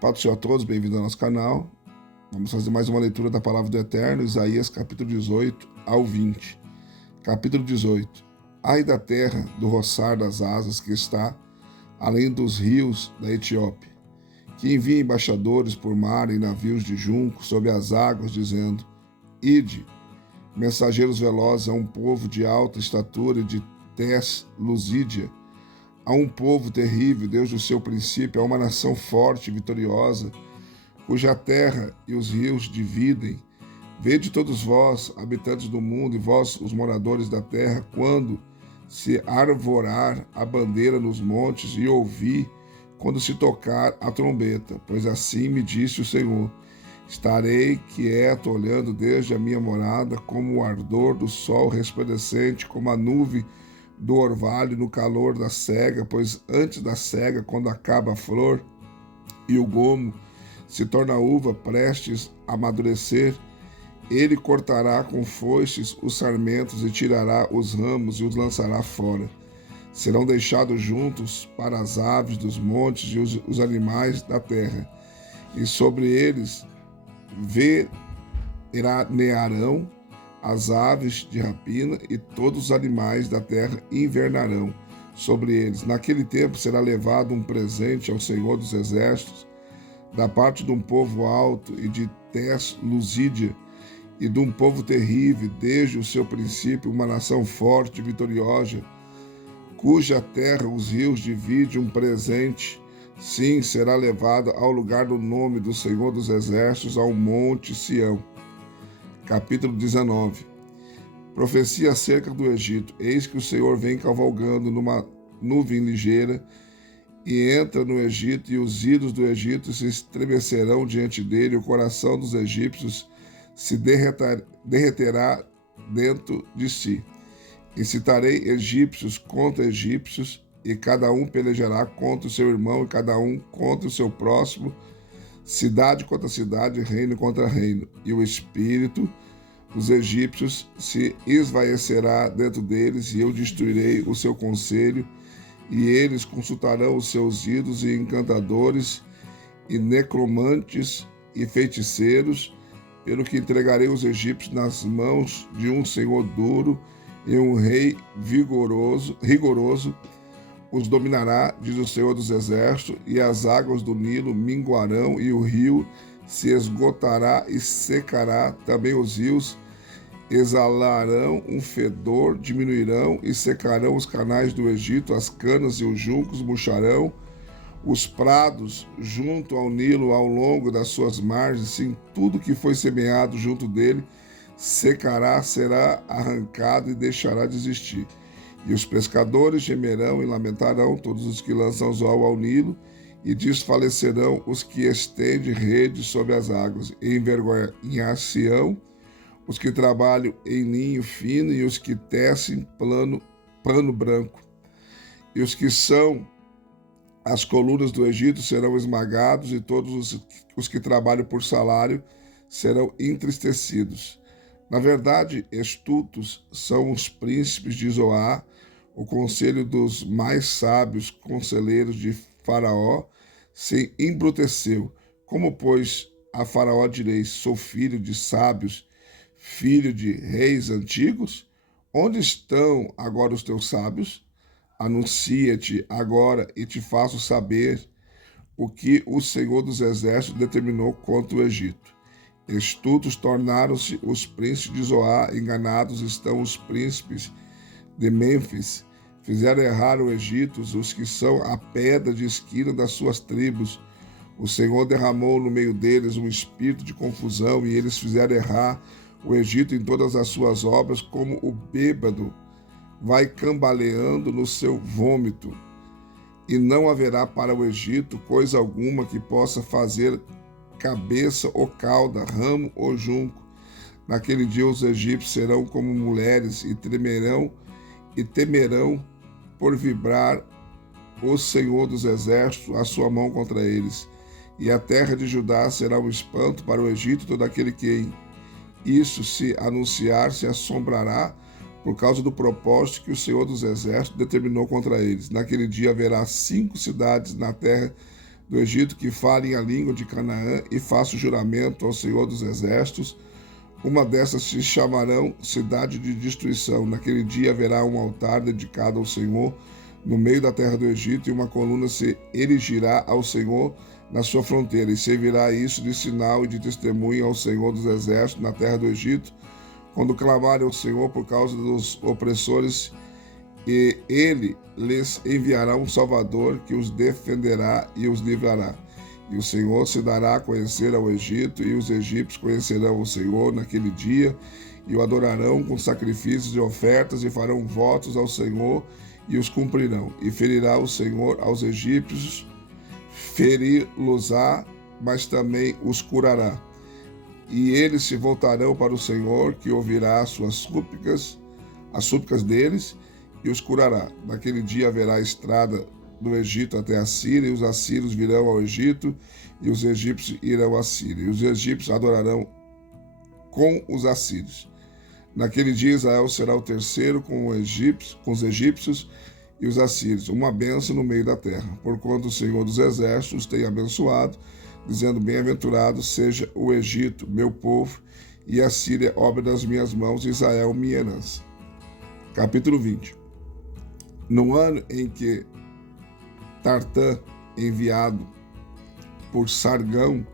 Paz do Senhor a todos, bem-vindo ao nosso canal. Vamos fazer mais uma leitura da Palavra do Eterno, Isaías capítulo 18 ao 20. Capítulo 18. Ai da terra do roçar das asas que está além dos rios da Etiópia, que envia embaixadores por mar em navios de junco sobre as águas, dizendo: Ide, mensageiros velozes a um povo de alta estatura e de tez lusídia, a um povo terrível, desde o seu princípio, a uma nação forte e vitoriosa, cuja terra e os rios dividem. Vede todos vós, habitantes do mundo, e vós, os moradores da terra, quando se arvorar a bandeira nos montes, e ouvi quando se tocar a trombeta, pois assim me disse o Senhor: estarei quieto, olhando desde a minha morada, como o ardor do sol resplandecente, como a nuvem do orvalho no calor da cega, pois antes da cega, quando acaba a flor e o gomo se torna uva prestes a amadurecer, ele cortará com foices os sarmentos e tirará os ramos e os lançará fora. Serão deixados juntos para as aves dos montes e os animais da terra, e sobre eles veranearão as aves de rapina, e todos os animais da terra invernarão sobre eles. Naquele tempo será levado um presente ao Senhor dos Exércitos, da parte de um povo alto e de tez lusídia, e de um povo terrível, desde o seu princípio, uma nação forte e vitoriosa, cuja terra os rios dividem. Um presente, sim, será levado ao lugar do nome do Senhor dos Exércitos, ao monte Sião. Capítulo 19. Profecia acerca do Egito. Eis que o Senhor vem cavalgando numa nuvem ligeira, e entra no Egito, e os ídolos do Egito se estremecerão diante dele, e o coração dos egípcios se derreterá dentro de si. Incitarei egípcios contra egípcios, e cada um pelejará contra o seu irmão, e cada um contra o seu próximo, cidade contra cidade, reino contra reino. E o espírito dos egípcios se esvaecerá dentro deles, e eu destruirei o seu conselho, e eles consultarão os seus ídolos e encantadores, e necromantes e feiticeiros, pelo que entregarei os egípcios nas mãos de um senhor duro, e um rei rigoroso os dominará, diz o Senhor dos Exércitos, e as águas do Nilo minguarão, e o rio se esgotará e secará. Também os rios exalarão um fedor, diminuirão e secarão os canais do Egito, as canas e os juncos murcharão, os prados junto ao Nilo, ao longo das suas margens, sim, tudo que foi semeado junto dele secará, será arrancado e deixará de existir. E os pescadores gemerão e lamentarão, todos os que lançam anzol ao Nilo, e desfalecerão os que estendem redes sobre as águas, e envergonhar-se-ão os que trabalham em linho fino, e os que tecem pano branco. E os que são as colunas do Egito serão esmagados, e todos os que trabalham por salário serão entristecidos. Na verdade, estultos são os príncipes de Zoar, o conselho dos mais sábios conselheiros de Faraó se embruteceu. Como, pois, a Faraó direis: sou filho de sábios, filho de reis antigos? Onde estão agora os teus sábios? Anuncia-te agora e te faço saber o que o Senhor dos Exércitos determinou contra o Egito. Estultos tornaram-se os príncipes de Zoar, enganados estão os príncipes de Mênfis. Fizeram errar o Egito os que são a pedra de esquina das suas tribos. O Senhor derramou no meio deles um espírito de confusão, e eles fizeram errar o Egito em todas as suas obras, como o bêbado vai cambaleando no seu vômito. E não haverá para o Egito coisa alguma que possa fazer cabeça ou cauda, ramo ou junco. Naquele dia os egípcios serão como mulheres, e temerão por vibrar o Senhor dos Exércitos a sua mão contra eles. E a terra de Judá será um espanto para o Egito, todo aquele que isso se anunciar se assombrará por causa do propósito que o Senhor dos Exércitos determinou contra eles. Naquele dia haverá 5 cidades na terra do Egito que falem a língua de Canaã e façam juramento ao Senhor dos Exércitos. Uma dessas se chamarão cidade de destruição. Naquele dia haverá um altar dedicado ao Senhor no meio da terra do Egito, e uma coluna se erigirá ao Senhor na sua fronteira, e servirá isso de sinal e de testemunho ao Senhor dos Exércitos na terra do Egito, quando clamarem ao Senhor por causa dos opressores, e ele lhes enviará um Salvador que os defenderá e os livrará. E o Senhor se dará a conhecer ao Egito, e os egípcios conhecerão o Senhor naquele dia, e o adorarão com sacrifícios e ofertas, e farão votos ao Senhor, e os cumprirão. E ferirá o Senhor aos egípcios, feri-los-á, mas também os curará. E eles se voltarão para o Senhor, que ouvirá as súplicas deles, e os curará. Naquele dia haverá estrada do Egito até a Síria, e os assírios virão ao Egito, e os egípcios irão à Síria. E os egípcios adorarão com os assírios. Naquele dia Israel será o terceiro com os egípcios e os assírios, uma bênção no meio da terra, porquanto o Senhor dos Exércitos tem abençoado, dizendo: bem-aventurado seja o Egito, meu povo, e a Síria, obra das minhas mãos, e Israel, minha herança. Capítulo 20. No ano em que Tartã, enviado por Sargão,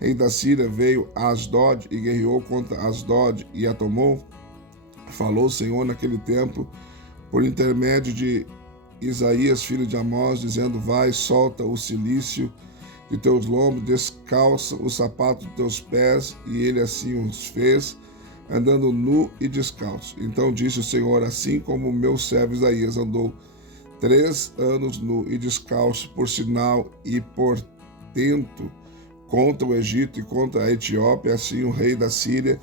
rei da Síria, veio a Asdod e guerreou contra Asdod e a tomou, falou o Senhor naquele tempo por intermédio de Isaías, filho de Amós, dizendo: vai, solta o cilício de teus lombos, descalça o sapato de teus pés. E ele assim os fez, andando nu e descalço. Então disse o Senhor: assim como o meu servo Isaías andou 3 anos nu e descalço, por sinal e portento contra o Egito e contra a Etiópia, assim o rei da Síria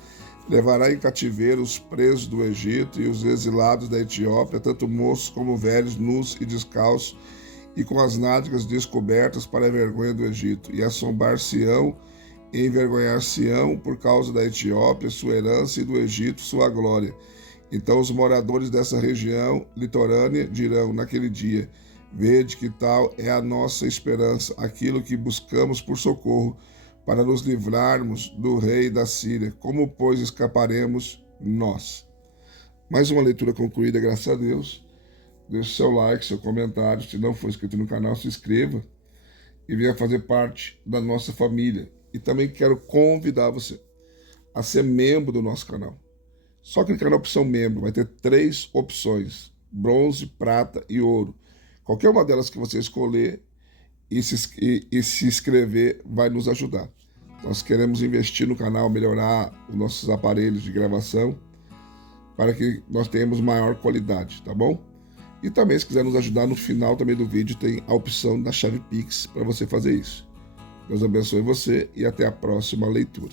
levará em cativeiro os presos do Egito e os exilados da Etiópia, tanto moços como velhos, nus e descalços, e com as nádegas descobertas, para a vergonha do Egito, e assombar-se-ão e envergonhar-se-ão por causa da Etiópia, sua herança, e do Egito, sua glória. Então os moradores dessa região litorânea dirão naquele dia: vede que tal é a nossa esperança, aquilo que buscamos por socorro, para nos livrarmos do rei da Síria. Como, pois, escaparemos nós? Mais uma leitura concluída, graças a Deus. Deixe seu like, seu comentário. Se não for inscrito no canal, se inscreva e venha fazer parte da nossa família. E também quero convidar você a ser membro do nosso canal. Só clicar na opção membro, vai ter 3 opções: bronze, prata e ouro. Qualquer uma delas que você escolher e se inscrever vai nos ajudar. Nós queremos investir no canal, melhorar os nossos aparelhos de gravação para que nós tenhamos maior qualidade, tá bom? E também, se quiser nos ajudar, no final também do vídeo tem a opção da chave Pix para você fazer isso. Deus abençoe você e até a próxima leitura.